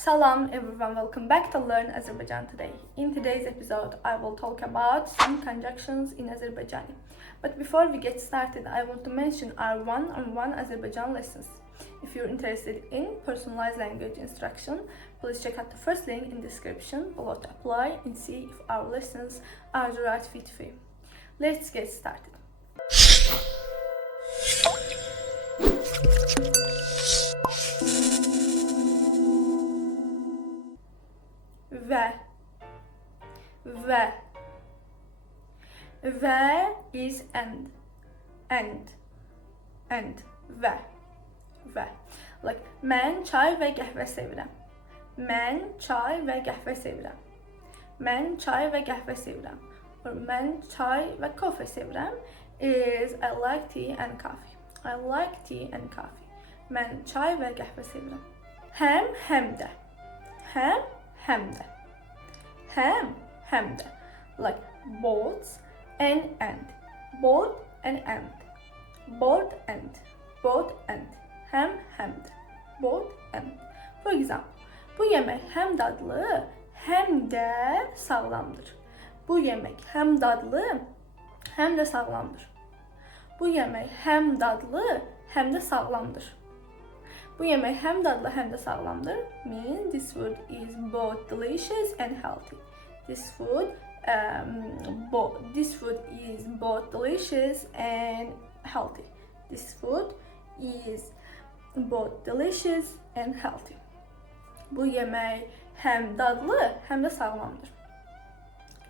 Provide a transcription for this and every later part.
Salam everyone, welcome back to Learn Azerbaijan today. In today's episode, I will talk about some conjunctions in Azerbaijani. But before we get started, I want to mention our one-on-one Azerbaijan lessons. If you're interested in personalized language instruction, please check out the first link in the description below to apply and see if our lessons are the right fit for you. Let's get started. Ve is and ve like mən çay və qəhvə sevirəm. Mən çay və qəhvə sevirəm. Mən çay və qəhvə sevirəm. Or mən çay və kofe sevirəm is I like tea and coffee. I like tea and coffee. Mən çay və qəhvə sevirəm. Həm də. Həm də. Like both and. Both and. Hem de. Both and. For example, bu yemek hem dadlı hem de sağlamdır. Bu yemek hem dadlı hem de sağlamdır. Bu yemek hem dadlı hem de sağlamdır. Bu yemek hem dadlı hem de sağlamdır means this food is both delicious and healthy. This food is both delicious and healthy. This food is both delicious and healthy. Bu yemek hem dadlı hem de sağlamdır.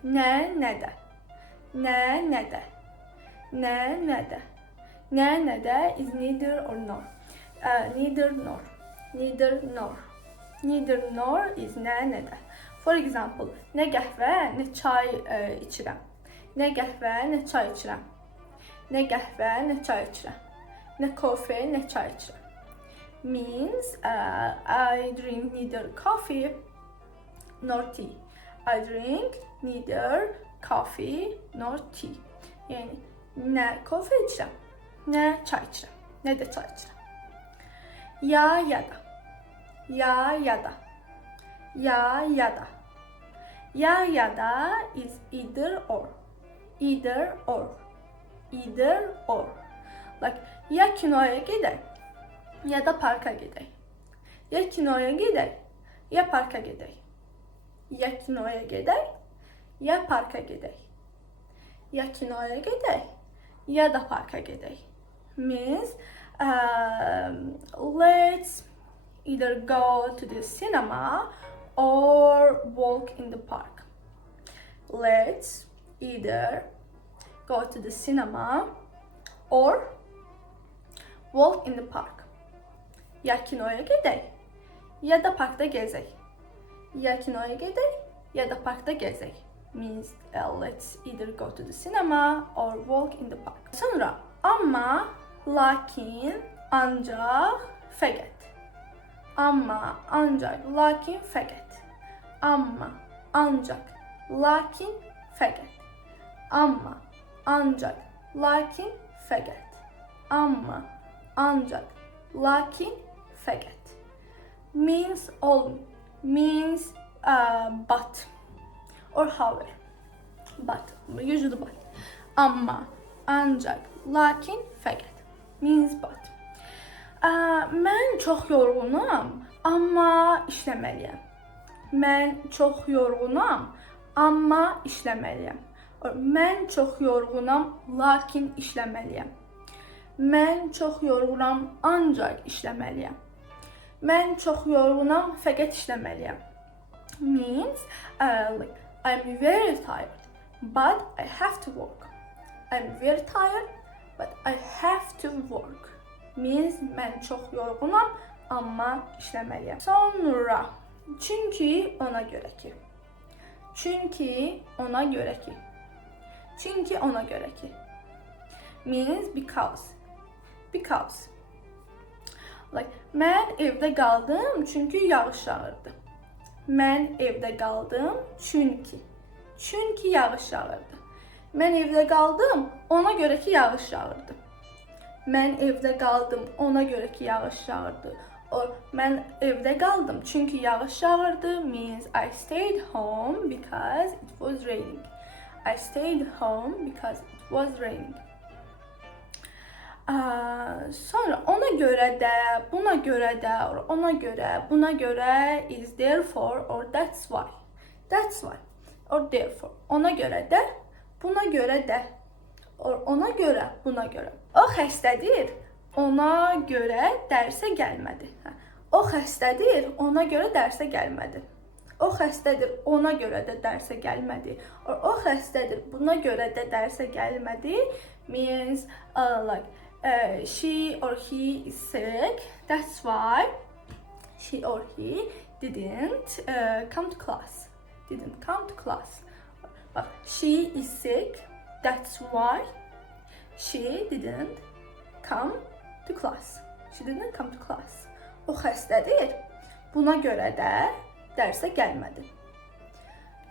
Ne de is neither or nor. Neither nor is ne de. For example, ne qəhvə, ne çay içirəm. Ne qəhvə, ne çay içirəm. Ne qəhvə, ne çay içirəm. Ne kofe, ne çay içirəm. Means I drink neither coffee nor tea. I drink neither coffee nor tea. Yani ne kofe içirəm, ne çay içirəm, ne de çay içirəm. Ya da is either or. Like ya kinoya gedək, ya da parka gedək. Ya kinoya gedək, ya parka gedək. Ya kinoya gedək, ya parka gedək. Ya kinoya gedək, ya da parka gedək. Means let's either go to the cinema or walk in the park. Let's either go to the cinema or walk in the park. Ya kinoya gedək, ya da parkda gezək. Ya kinoya gedək, ya da parkda gezək. Means let's either go to the cinema or walk in the park. Sonra amma, lakin, ancaq, fəqət. Amma, ancaq, lakin, fəqət. Amma, ancaq, lakin, fəqət. Amma, ancaq, lakin, fəqət. Amma, ancaq, lakin, fəqət. Means all, means but or however. But, usually but. Amma, ancaq, lakin, fəqət. Means but. Mən çox yorğunam, amma işləməliyəm. Mən çox yorğunam, amma işləməliyəm. Mən çox yorğunam, lakin işləməliyəm. Mən çox yorğunam, ancaq işləməliyəm. Mən çox yorğunam, fəqət işləməliyəm. Means like I'm very tired, but I have to work. I'm very tired, but I have to work. Means mən çox yorğunam, amma işləməliyəm. Sonra çünki ona görə ki. Çünki ona görə ki. Çünki ona görə ki. Means because. Because. Like mən evdə qaldım çünki yağış yağırdı. Mən evdə qaldım çünki. Çünki yağış yağırdı. Mən evdə qaldım ona görə ki yağış yağırdı. Mən evdə qaldım ona görə ki yağış yağırdı. or mən evdə qaldım çünki yağış yağırdı means I stayed home because it was raining. I stayed home because it was raining. Sonra ona görə də, buna görə də, or ona görə, buna görə is therefore or that's why. That's why or therefore. Ona görə də, buna görə də, or ona görə, buna görə. O xəstədir, ona görə dərsə gəlmədi. O xəstədir, ona görə dərsə gəlmədi. O xəstədir, ona görə də dərsə gəlmədi. Or o xəstədir, buna görə də dərsə gəlmədi means like she or he is sick. That's why she or he didn't come to class. Didn't come to class. But she is sick. That's why she didn't come to class. She didn't come to class. O xəstədir, buna görə də dərsə gəlmədi.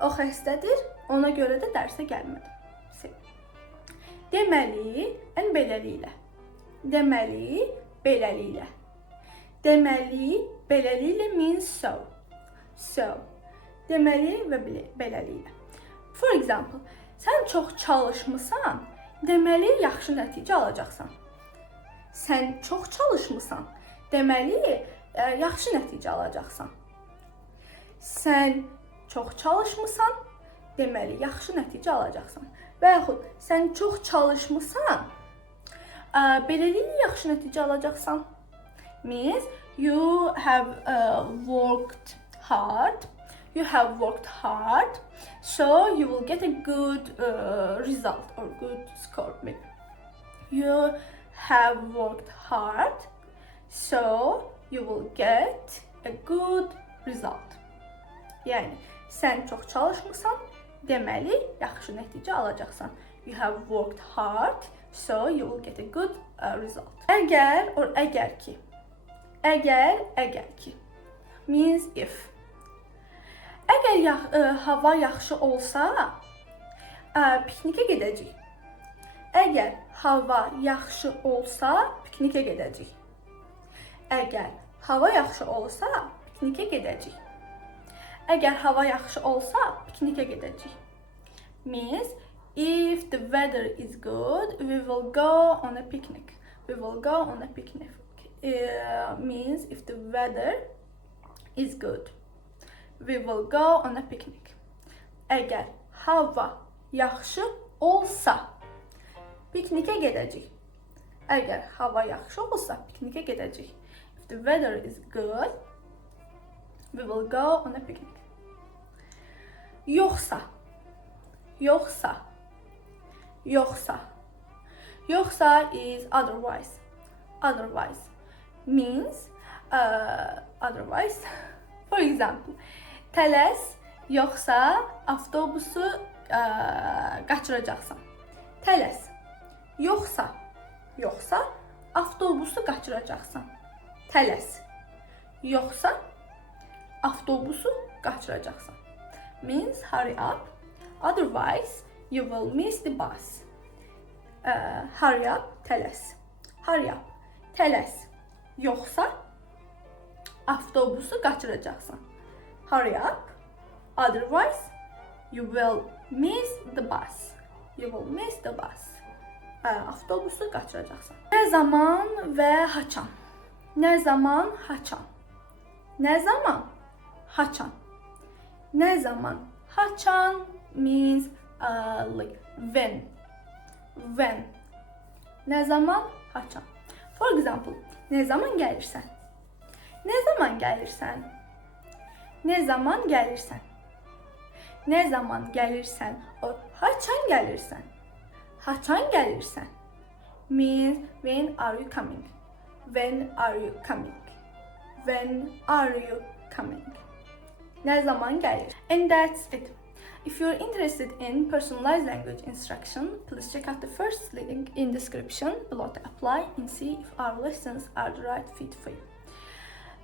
O xəstədir, ona görə də dərsə gəlmədi. Deməli, beləliklə. Deməli, beləliklə. Deməli, beləliklə means so. So. Deməli və beləliklə. For example, sən çox çalışmısan, deməli yaxşı nəticə alacaqsan. Sən çox çalışmısan, deməli yaxşı nəticə alacaqsan. Sən çox çalışmısan, deməli yaxşı nəticə alacaqsan. Və yaxud sən çox çalışmısan, beləliklə yaxşı nəticə alacaqsan. Means you have worked hard. You have worked hard, so you will get a good result or good score. You have worked hard, so you will get a good result. Yəni, sən çox çalışmısan, deməli, yaxşı nəticə alacaqsan. You have worked hard, so you will get a good result. Əgər or əgər ki. Əgər ki. Means if. Əgər hava yaxşı olsa, piknikə gedəcəyik. Əgər hava yaxşı olsa, piknikə gedəcəyik. Əgər hava yaxşı olsa, piknikə gedəcəyik. Əgər hava yaxşı olsa, piknikə gedəcəyik. Means if the weather is good, we will go on a picnic. We will go on a picnic. Means if the weather is good. We will go on a picnic. Əgər hava yaxşı olsa, piknikə gedəcəyik. Əgər hava yaxşı olsa, piknikə gedəcəyik. If the weather is good, we will go on a picnic. Yoxsa. Yoxsa is otherwise. Otherwise means otherwise. For example, tələs, yoxsa avtobusu qaçıracaqsan. Tələs, yoxsa avtobusu qaçıracaqsan. Tələs, yoxsa avtobusu qaçıracaqsan. Means hurry up, otherwise you will miss the bus. Hurry up, tələs. Hurry up, tələs, yoxsa avtobusu qaçıracaqsan. Hurry up, otherwise you will miss the bus. You will miss the bus. Avtobusu qaçıracaqsan. Nə zaman və haçan. Nə zaman, haçan. Nə zaman, haçan. Nə zaman, haçan means like when. When. Nə zaman, haçan. For example, nə zaman gəlirsən? Nə zaman gəlirsən? Nə zaman gəlirsən? Nə zaman gəlirsən? Or haçan gəlirsən? Haçan gəlirsən? Means when are you coming? When are you coming? When are you coming? Nə zaman gəlir? And that's it. If you're interested in personalized language instruction, please check out the first link in description below to apply and see if our lessons are the right fit for you.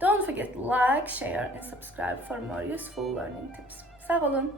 Don't forget to like, share and subscribe for more useful learning tips. Sağ olun.